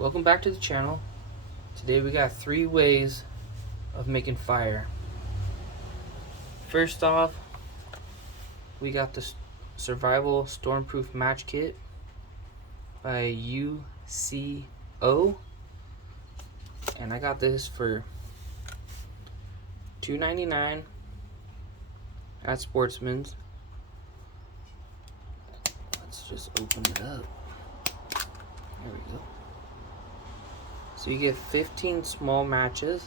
Welcome back to the channel. Today we got 3 ways of making fire. First off, we got the Survival Stormproof Match Kit by UCO, and I got this for $2.99 at Sportsman's. Let's just open it up. There we go. So you get 15 small matches,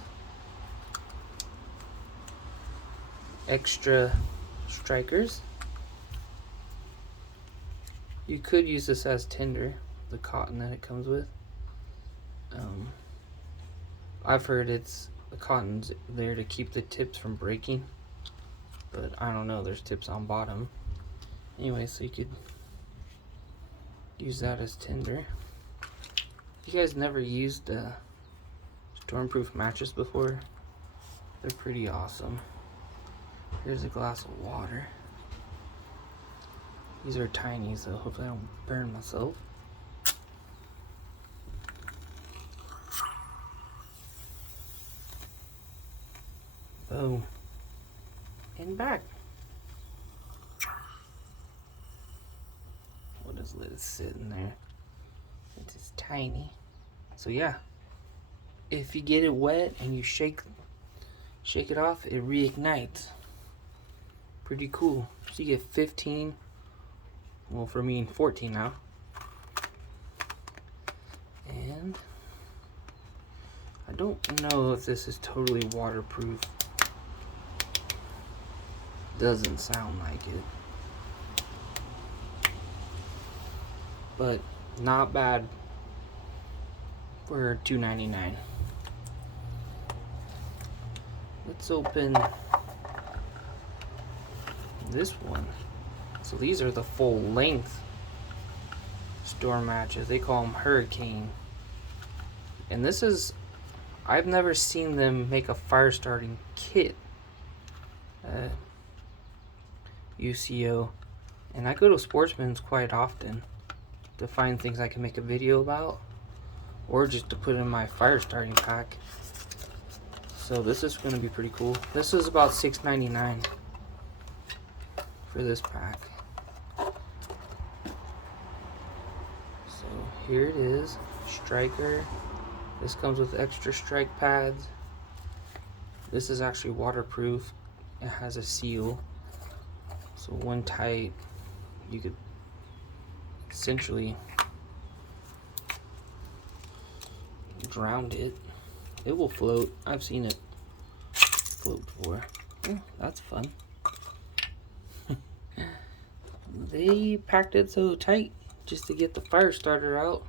extra strikers. You could use this as tinder, the cotton that it comes with. I've heard the cotton's there to keep the tips from breaking, but I don't know, there's tips on bottom. Anyway, so you could use that as tinder. You guys never used stormproof matches before? They're pretty awesome. Here's a glass of water. These are tiny, so hopefully I don't burn myself. Boom. And back. We'll just let it sit in there. It's just tiny. So yeah, if you get it wet and you shake it off, it reignites. Pretty cool. So you get 15, well for me 14 now. And I don't know if this is totally waterproof. Doesn't sound like it. But not bad for $2.99. Let's open this one. So these are the full length storm matches. They call them Hurricane. And this is, I've never seen them make a fire starting kit. UCO. And I go to Sportsman's quite often to find things I can make a video about, or just to put in my fire starting pack. So this is going to be pretty cool. This is about $6.99 for this pack. So here it is, striker. This comes with extra strike pads. This is actually waterproof. It has a seal, so when tight, you could essentially drown it. It will float. I've seen it float before. Oh, that's fun. They packed it so tight just to get the fire starter out.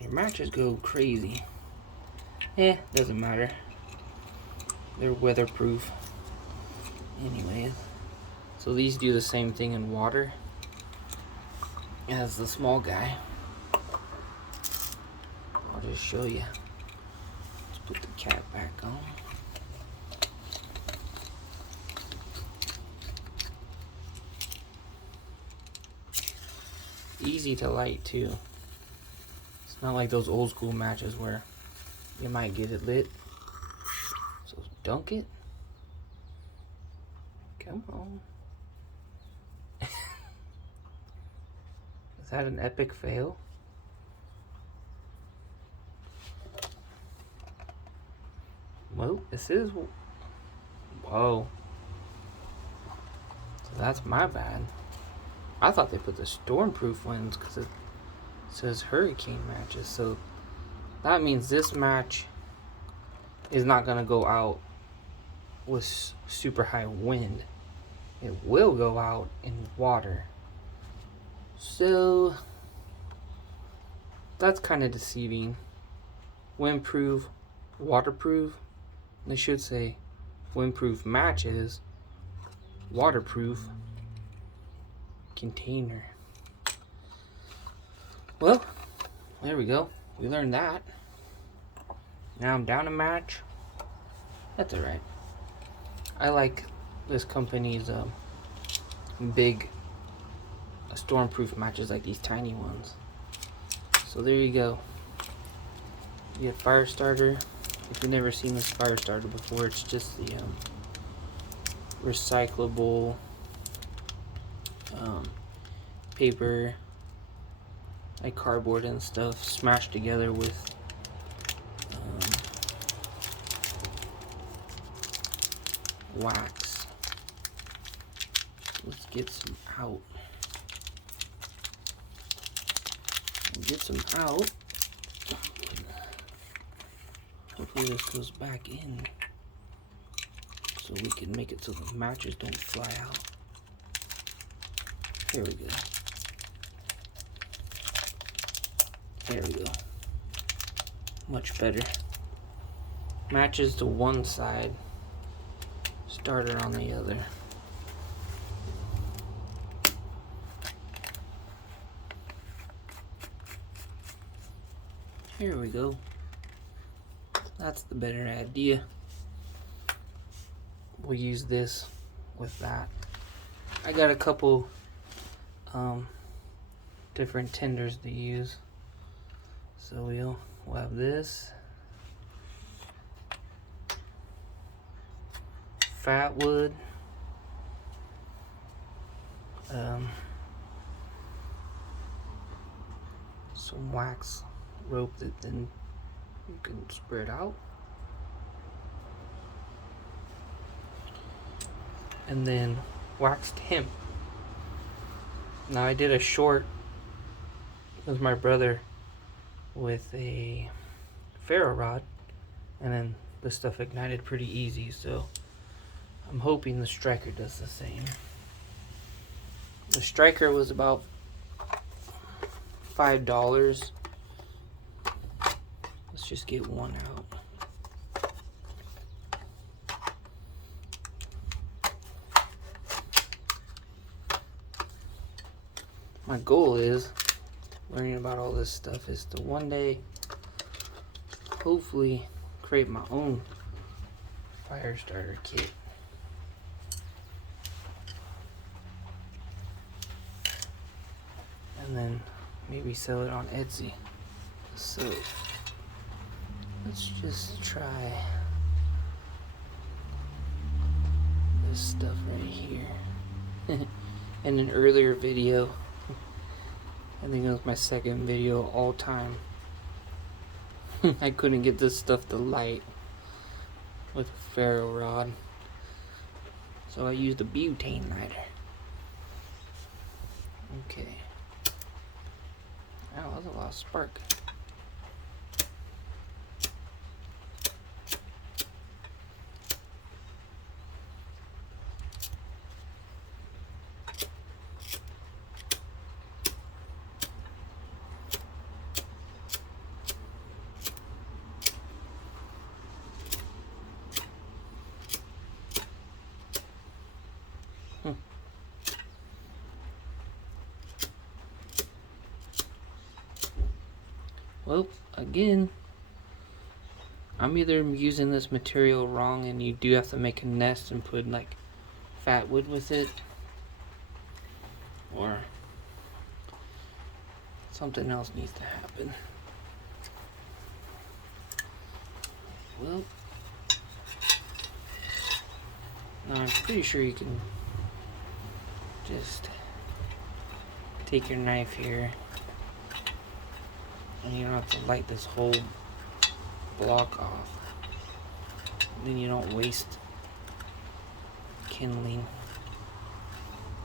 Your matches go crazy. Doesn't matter. They're weatherproof. Anyways, so these do the same thing in water as the small guy. I'll just show you. Let's put the cap back on. Easy to light too. It's not like those old school matches where you might get it lit. So dunk it. Come on. Is that an epic fail? Well, this is... Whoa. So that's my bad. I thought they put the stormproof ones because it says hurricane matches. So that means this match is not going to go out with super high wind. It will go out in water. So that's kind of deceiving. Windproof, waterproof. They should say windproof matches, waterproof container. Well, there we go. We learned that. Now I'm down a match. That's alright. I like this company's big stormproof matches, like these tiny ones. So there you go. You get fire starter. If you've never seen this fire starter before, it's just the recyclable paper, like cardboard and stuff, smashed together with wax. Let's get some out. Get some out. Hopefully this goes back in so we can make it so the matches don't fly out. Here we go. There we go. Much better. Matches to one side, starter on the other. Here we go. That's the better idea. We'll use this with that. I got a couple different tinders to use. So we'll have this. Fat wood. Some wax rope that then you can spread out. And then waxed hemp. Now I did a short with my brother with a ferro rod, and then the stuff ignited pretty easy, so I'm hoping the striker does the same. The striker was about $5. Let's just get one out. My goal is, learning about all this stuff, is to one day hopefully create my own fire starter kit. And then maybe sell it on Etsy. So let's just try this stuff right here. In an earlier video, I think it was my second video all time, I couldn't get this stuff to light with a ferro rod, so I used a butane lighter. Okay. Oh, that's a lot of spark. Well, again, I'm either using this material wrong and you do have to make a nest and put like fat wood with it, or something else needs to happen. Well, now I'm pretty sure you can just take your knife here, and you don't have to light this whole block off. Then you don't waste kindling.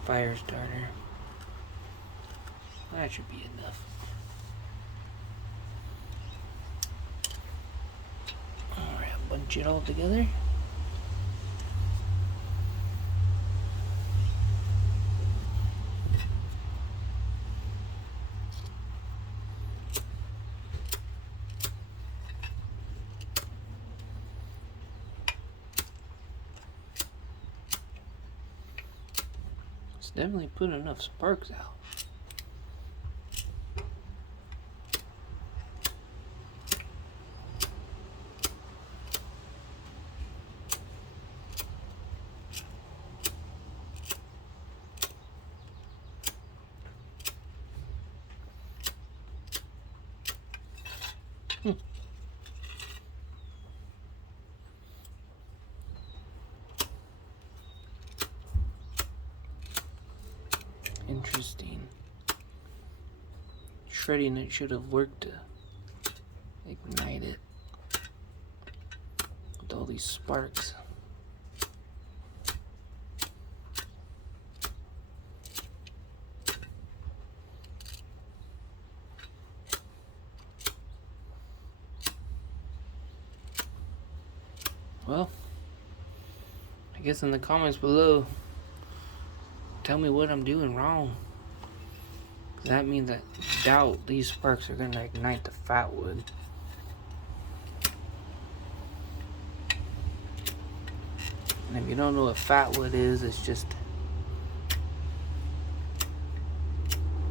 Fire starter. That should be enough. Alright, bunch it all together. Definitely put enough sparks out. confetti and it should have worked to ignite it with all these sparks. Well, I guess in the comments below, tell me what I'm doing wrong. That means I doubt these sparks are going to ignite the fat wood. And if you don't know what fat wood is, it's just,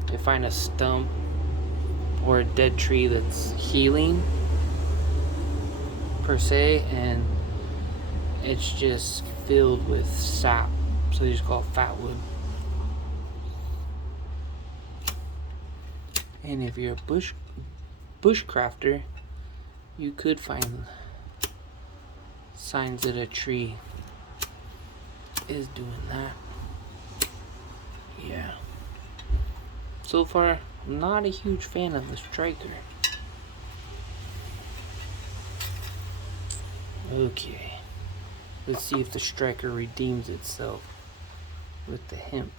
they find a stump or a dead tree that's healing, per se, and it's just filled with sap. So they just call it fat wood. And if you're a bushcrafter, you could find signs that a tree is doing that. Yeah. So far, not a huge fan of the striker. Okay. Let's see if the striker redeems itself with the hemp.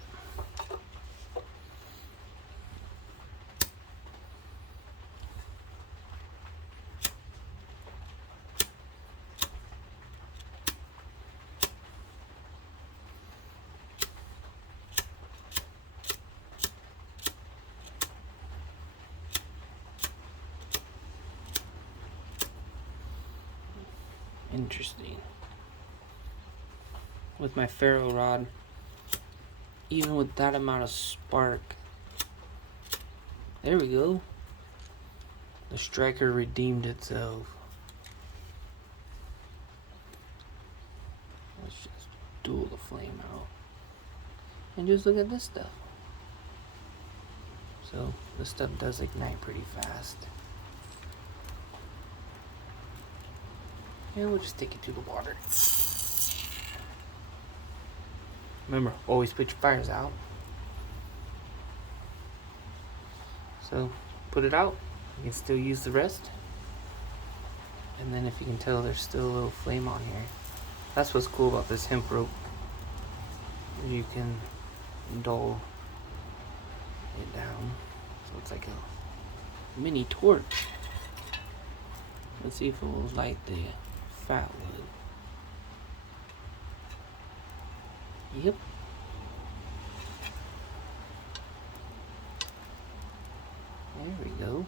Interesting. With my ferro rod, even with that amount of spark, there we go. The striker redeemed itself. Let's just duel the flame out. And just look at this stuff. So this stuff does ignite pretty fast. And we'll just take it to the water. Remember, always put your fires out. So, put it out. You can still use the rest. And then if you can tell, there's still a little flame on here. That's what's cool about this hemp rope. You can dull it down. So it's like a mini torch. Let's see if it will light the fat wood. Yep. There we go.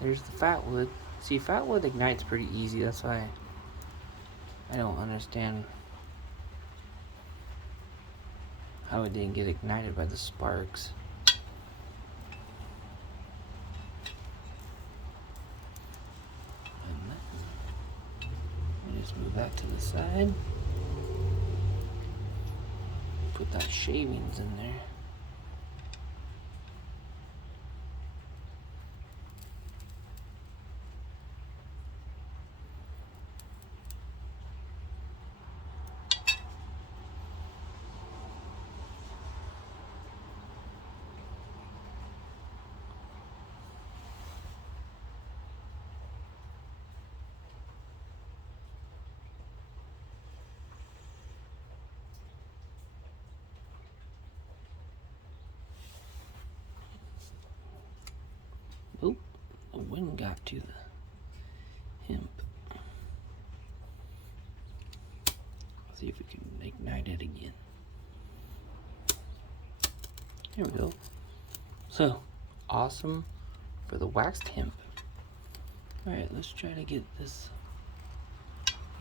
There's the fat wood. See, fat wood ignites pretty easy. That's why I don't understand how it didn't get ignited by the sparks. Just move that to the side. Put that shavings in there. Oh, the wind got to the hemp. Let's see if we can ignite it again. There we go. So, awesome for the waxed hemp. Alright, let's try to get this.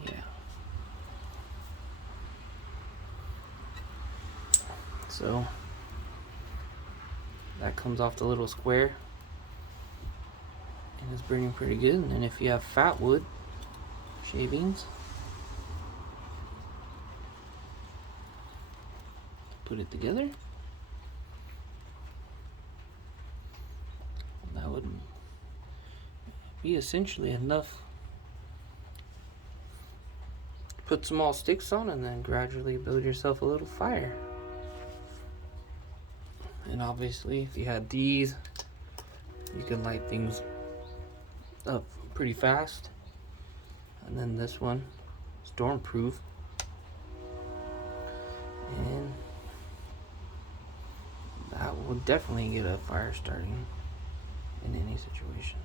Yeah. So, that comes off the little square. And it's burning pretty good. And then if you have fat wood shavings, put it together. That would be essentially enough put small sticks on and then gradually build yourself a little fire. And obviously, if you had these, you can light things up pretty fast. And then this one, stormproof. And that will definitely get a fire starting in any situation.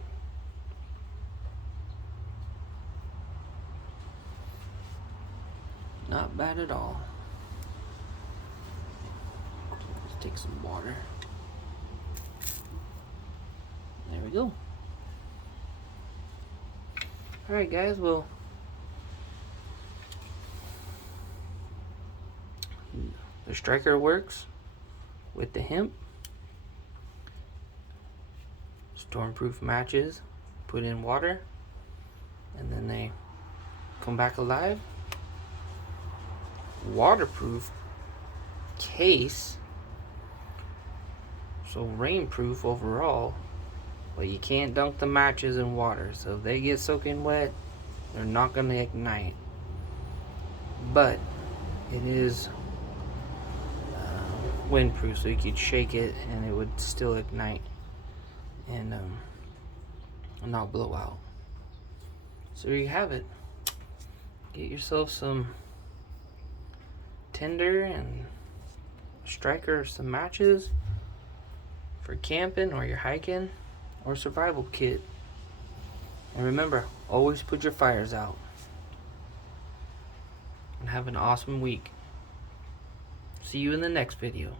Not bad at all. Let's take some water. There we go. Alright guys, well, the striker works with the hemp. Stormproof matches, put in water, and then they come back alive. Waterproof case, so rainproof overall, but you can't dunk the matches in water, so if they get soaking wet, they're not going to ignite. But it is windproof, so you could shake it and it would still ignite and not blow out. So there you have it. Get yourself some tinder and striker, some matches for camping or you're hiking, or survival kit. And remember, always put your fires out. And have an awesome week. See you in the next video.